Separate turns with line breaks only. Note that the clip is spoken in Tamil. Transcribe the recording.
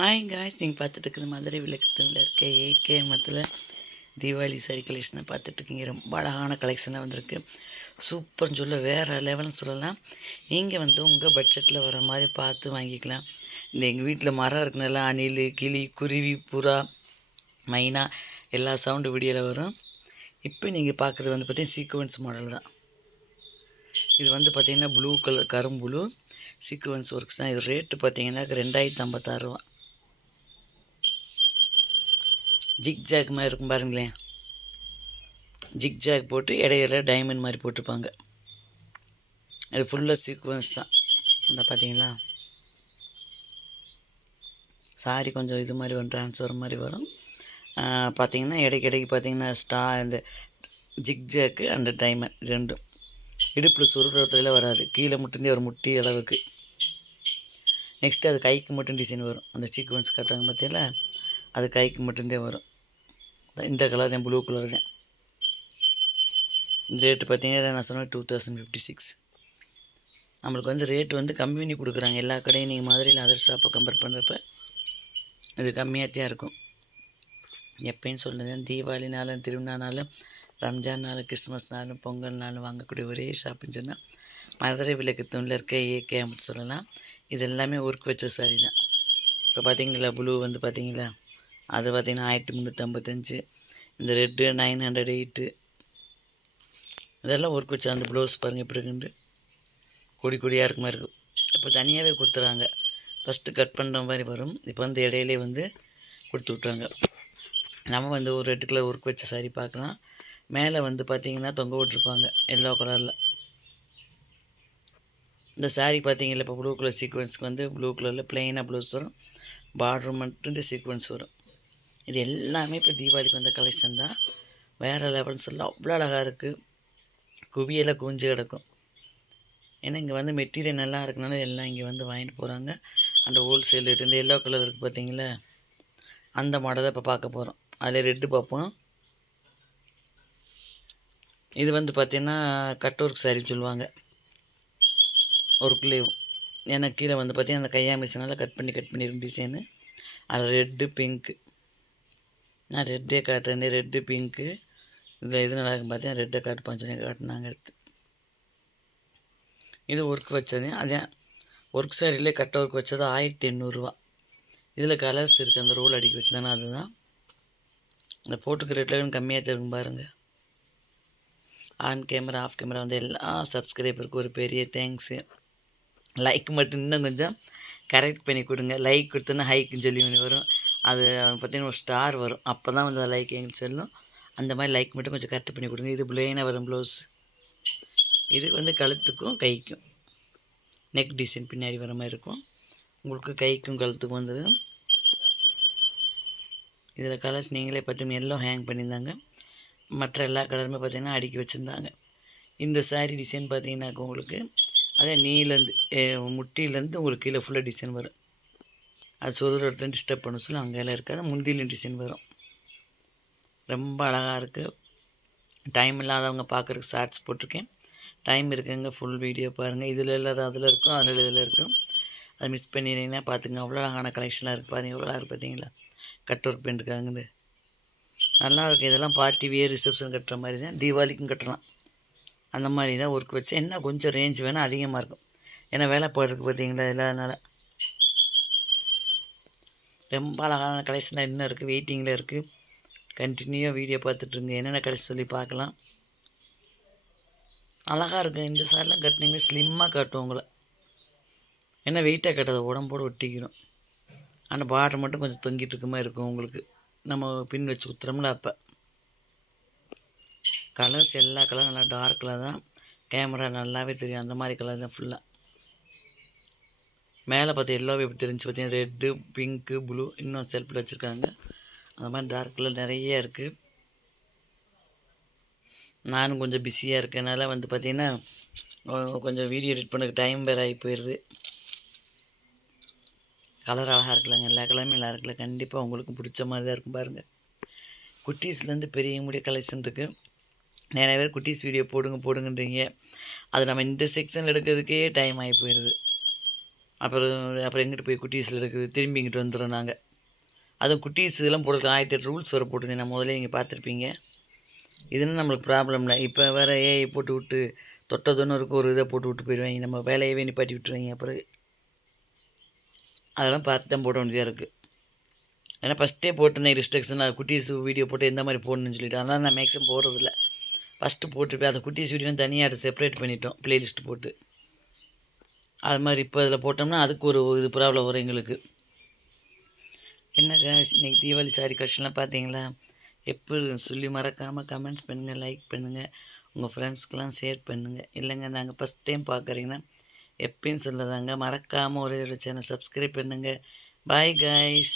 ஹாய் காய்ஸ் நீங்கள் பார்த்துட்டு இருக்குது மதுரை விளக்கத்தில் இருக்க ஏகே மத்தில் தீபாவளி சாரி கலெக்ஷனை பார்த்துட்ருக்கீங்க ரொம்ப அழகான கலெக்ஷனாக வந்திருக்கு. சூப்பர்னு சொல்ல வேறு லெவல்னு சொல்லலாம். நீங்கள் வந்து உங்கள் பட்ஜெட்டில் வர மாதிரி பார்த்து வாங்கிக்கலாம். இந்த எங்கள் வீட்டில் மரம் இருக்குனால அணில் கிளி குருவி புறா மைனா எல்லா சவுண்டு வீடியோவில் வரும். இப்போ நீங்கள் பார்க்குறது வந்து பார்த்தீங்கன்னா சீக்வன்ஸ் மாடல் தான். இது வந்து பார்த்தீங்கன்னா ப்ளூ கலர் கரும்புழு சீக்வன்ஸ் ஒர்க்ஸ் தான். இது ரேட்டு பார்த்திங்கன்னா ரெண்டாயிரத்தி ஐம்பத்தாறு ஜிக்ஜாக் ஜிக் மாதிரி இருக்கும் பாருங்களேன். ஜிக் ஜாக் போட்டு இடையில டைமண்ட் மாதிரி போட்டிருப்பாங்க. இது ஃபுல்லாக சீக்வன்ஸ் தான். இந்த பார்த்தீங்களா சாரி கொஞ்சம் இது மாதிரி வரும் ட்ரான்ஸ்ஃபர் மாதிரி வரும். பார்த்தீங்கன்னா இடைக்கு இடைக்கு பார்த்தீங்கன்னா ஸ்டா இந்த ஜிக் ஜாக்கு அண்ட் டைமண்ட் ரெண்டும். இடுப்பில் சுருடுறதுல வராது. கீழே முட்டுந்தே ஒரு முட்டி அளவுக்கு. நெக்ஸ்ட்டு அது கைக்கு மட்டும் டிசைன் வரும். அந்த சீக்வன்ஸ் கட்டுறாங்க பார்த்தீங்களா அது கைக்கு மட்டுந்தே வரும். இந்த கலர் தான் ப்ளூ கலர் தான். இந்த ரேட்டு பார்த்தீங்கன்னா நான் சொன்னேன் டூ தௌசண்ட் ஃபிஃப்டி சிக்ஸ் நம்மளுக்கு வந்து ரேட் வந்து கம்மி பண்ணி கொடுக்குறாங்க. எல்லா கடையும் நீங்கள் மதுரையில் அதர் ஷாப்பை கம்பேர் பண்ணுறப்ப இது கம்மியாக தான் இருக்கும். எப்பயும் சொல்லுங்கள் தீபாவளினாலும் திருவிழானாலும் ரம்ஜான்னாலும் கிறிஸ்மஸ்னாலும் பொங்கல்னாலும் வாங்கக்கூடிய ஒரே ஷாப்புன்னு சொன்னால் மதுரை விளக்கு தூணில் இருக்க ஏகே அப்படின்னு சொல்லலாம். இது எல்லாமே ஒர்க் வச்ச சாரி தான். இப்போ பார்த்தீங்களா ப்ளூ வந்து பார்த்தீங்களா? அது பார்த்திங்கன்னா ஆயிரத்தி முந்நூற்றம்பத்தஞ்சு இந்த ரெட்டு நைன் ஹண்ட்ரட் எயிட்டு இதெல்லாம் ஒர்க் வச்ச அந்த ப்ளவுஸ் பாருங்கள் எப்படி இருக்குண்டு கொடி கொடியாக இருக்க மாதிரி இருக்கும். இப்போ தனியாகவே கொடுத்துறாங்க. ஃபஸ்ட்டு கட் பண்ணுற மாதிரி வரும். இப்போ வந்து இடையிலே வந்து கொடுத்து விட்றாங்க நம்ம வந்து ஒரு ரெட்டு கலர் ஒர்க் வச்ச சாரி பார்க்கலாம். மேலே வந்து பார்த்திங்கன்னா தொங்க விட்ருப்பாங்க எல்லோ கலரில் இந்த சாரீ பார்த்தீங்களா இப்போ ப்ளூ கலர் சீக்வன்ஸ்க்கு வந்து ப்ளூ கலரில் ப்ளெயினாக ப்ளவுஸ் வரும். பார்டர் மட்டும் இந்த சீக்வன்ஸ் வரும். இது எல்லாமே இப்போ தீபாவளிக்கு வந்த கலெக்ஷன் தான். வேறு லெவல்னு சொல்ல அவ்வளோ அழகாக இருக்குது குவியெல்லாம் குவிஞ்சு கிடக்கும். ஏன்னா இங்கே வந்து மெட்டீரியல் நல்லா இருக்குனால எல்லாம் இங்கே வந்து வாங்கிட்டு போகிறாங்க அந்த ஹோல்சேல் ரேட் இந்த எல்லோ கலர் இருக்குது பார்த்தீங்களா அந்த மாடல் தான் இப்போ பார்க்க போகிறோம் அதில் ரெட்டு பார்ப்போம். இது வந்து பார்த்திங்கன்னா கட் ஒர்க் சொல்லுவாங்க. சொல்லுவாங்க ஒர்க்லேயும் ஏன்னா கீழே வந்து பார்த்திங்கன்னா அந்த கையா மிஷினால் கட் பண்ணி கட் பண்ணிடும் டிசைனு அதில் ரெட்டு பிங்க்கு நான் ரெட்டே காட்டுறேன் ரெட்டு பிங்க்கு இதில் எது நல்லா இருக்கும் பார்த்தேன். ரெட்டை காட்டு பஞ்சனே காட்டினாங்க எடுத்து. இது ஒர்க் வச்சது. அதே ஒர்க் சாரிலே கட் ஒர்க் வச்சது ஆயிரத்தி எண்ணூறுரூவா இதில் கலர்ஸ் இருக்குது அந்த ரோல் அடிக்க வச்சுதானே அதுதான். அந்த போட்டுக்கு ரேட்டில் கம்மியாக தெரியும் பாருங்கள் ஆன் கேமரா ஆஃப் கேமரா வந்து எல்லா சப்ஸ்கிரைபருக்கும் ஒரு பெரிய தேங்க்ஸு லைக் மட்டும் இன்னும் கொஞ்சம் கரெக்ட் பண்ணி கொடுங்க. லைக் கொடுத்தோன்னா ஹைக்குன்னு சொல்லி ஒன்று வரும். அது பார்த்திங்கன்னா ஒரு ஸ்டார் வரும். அப்போ தான் வந்து அந்த லைக் எங்களுக்கு சொல்லும். அந்த மாதிரி லைக் மட்டும் கொஞ்சம் கரெக்ட் பண்ணி கொடுங்க. இது பிளெயினாக வரும் ப்ளவுஸ் இது வந்து கழுத்துக்கும் கைக்கும். நெக் டிசைன் பின்னாடி வர மாதிரி இருக்கும். உங்களுக்கு கைக்கும் கழுத்துக்கும் வந்தது. இதில் கலர்ஸ் நீங்களே பார்த்தீங்கன்னா எல்லோ ஹேங் பண்ணியிருந்தாங்க. மற்ற எல்லா கலருமே பார்த்திங்கன்னா அடுக்கி வச்சுருந்தாங்க. இந்த சாரீ டிசைன் பார்த்திங்கனாக்கா உங்களுக்கு அதே நீலேருந்து முட்டியிலேருந்து உங்களுக்கு கீழே ஃபுல்லாக டிசைன் வரும். அது சொதுற இடத்துல டிஸ்டர்ப் பண்ண சொல்லி அங்கெல்லாம் இருக்காது. முந்திலையும் டிசைன் வரும். ரொம்ப அழகாக இருக்குது டைம் இல்லாதவங்க பார்க்குறக்கு ஷார்ட்ஸ் போட்டிருக்கேன். டைம் இருக்குங்க ஃபுல் வீடியோ பாருங்கள் இதில் எல்லாரும் அதில் இருக்கும் அதில் இதில் இருக்கும். அதை மிஸ் பண்ணிடுறீங்கன்னா பார்த்துங்க அவ்வளோ அழகான கலெக்ஷனாக இருக்குது பாருங்கள் எவ்வளோ இருக்குது பார்த்தீங்களா கட் ஒர்க் பண்ணிருக்காங்கன்னு நல்லா இருக்குது இதெல்லாம் பார்ட்டி வியர் ரிசப்ஷன் கட்டுற மாதிரி தான். தீபாவளிக்கும் கட்டலாம். அந்த மாதிரி தான் ஒர்க் வச்சு. என்ன கொஞ்சம் ரேஞ்ச் வேணால் அதிகமாக இருக்கும். ஏன்னா வேலைப்பாடு இருக்குது பார்த்தீங்களா இல்லாதனால. ரொம்ப அழகான கலெக்ஷனாக இன்னும் இருக்குது வெயிட்டிங்கில் இருக்குது. கண்டினியூவாக வீடியோ பார்த்துட்ருங்க. என்னென்ன கலெக்ஷன் சொல்லி பார்க்கலாம். அழகாக இருக்கும் இந்த சாரிலாம் கட்டினீங்கன்னா ஸ்லிம்மாக காட்டும் உங்களை. ஏன்னா வெயிட்டாக கட்டாத உடம்போடு ஒட்டிக்கிறோம். ஆனால் பார்டர் மட்டும் கொஞ்சம் தொங்கிட்டு இருக்க மாதிரி இருக்கும் உங்களுக்கு. நம்ம பின் வச்சு குத்துறோம்ல அப்போ. கலர்ஸ் எல்லா கலரும் நல்லா டார்க்கில் தான். கேமரா நல்லாவே தெரியும். அந்த மாதிரி கலர் தான் ஃபுல்லாக மேலே பார்த்து எல்லோவே எப்படி தெரிஞ்சு பார்த்தீங்கன்னா ரெட்டு பிங்க்கு ப்ளூ இன்னும் செல்ஃபில் வச்சுருக்காங்க. அந்த மாதிரி டார்க் கலர் நிறைய இருக்குது நானும் கொஞ்சம் பிஸியாக இருக்கனால வந்து பார்த்திங்கன்னா கொஞ்சம் வீடியோ எடிட் பண்ண டைம் வேறு ஆகி போயிடுது கலர் அழகாக இருக்கலாங்க எல்லா கலருமே நல்லா இருக்கல கண்டிப்பாக உங்களுக்கும் பிடிச்ச மாதிரி தான் இருக்கும் பாருங்கள் குட்டீஸ்லேருந்து பெரிய முடிய கலெக்ஷன் இருக்குது நிறைய பேர் குட்டீஸ் வீடியோ போடுங்க போடுங்கன்றீங்க. அது நம்ம இந்த செக்ஷன் எடுக்கிறதுக்கே டைம் ஆகி போயிடுது அப்புறம் அப்புறம் எங்கிட்டு போய் குட்டீஸில் இருக்குது? திரும்பி இங்கிட்டு வந்துடுறோம் நாங்கள் அதுவும் குட்டீஸ் இதெல்லாம் போடுறதுக்கு ஆயிரத்தி எட்டு ரூல்ஸ் வர போட்டுருந்தேன். நான் முதல்ல நீங்கள் பார்த்துருப்பீங்க. இதுன்னு நம்மளுக்கு ப்ராப்ளம் இல்லை. இப்போ வேறு ஏஐ போட்டு விட்டு தொட்டதொன்னருக்கு ஒரு இதை போட்டு விட்டு போயிடுவாங்க நம்ம வேலையவே நிப்பாட்டி விட்டுருவாங்க அப்புறம் அதெல்லாம் பார்த்து தான் போட வேண்டியதாக இருக்குது ஏன்னா ஃபஸ்ட்டே போட்டிருந்தேன் ரிஸ்ட்ரிக்ஷன் குட்டீஸ் வீடியோ போட்டு எந்த மாதிரி போடணும்னு சொல்லிட்டு. அதனால் நான் மேக்ஸிமம் போடுறதில்ல. ஃபஸ்ட்டு போட்டிருப்பேன். அந்த குட்டீஸ் வீடியோ தனியாக செப்பரேட் பண்ணிட்டோம். ப்ளேலிஸ்ட் போட்டு. அது மாதிரி இப்போ இதில் போட்டோம்னா அதுக்கு ஒரு இது ப்ராப்ளம் வரும் எங்களுக்கு. என்ன இன்றைக்கி தீபாவளி சாரி கலெக்ஷன்லாம் பார்த்தீங்களா எப்படி சொல்லி மறக்காமல் கமெண்ட்ஸ் பண்ணுங்கள் லைக் பண்ணுங்கள் உங்கள் ஃப்ரெண்ட்ஸ்க்கெலாம் ஷேர் பண்ணுங்கள் இல்லைங்க நாங்கள் ஃபஸ்ட் டைம் பார்க்குறீங்கன்னா எப்பயும் சொல்லதாங்க. மறக்காமல் ஒரே ஒரு சேனல் சப்ஸ்கிரைப் பண்ணுங்கள் பாய் காய்ஸ்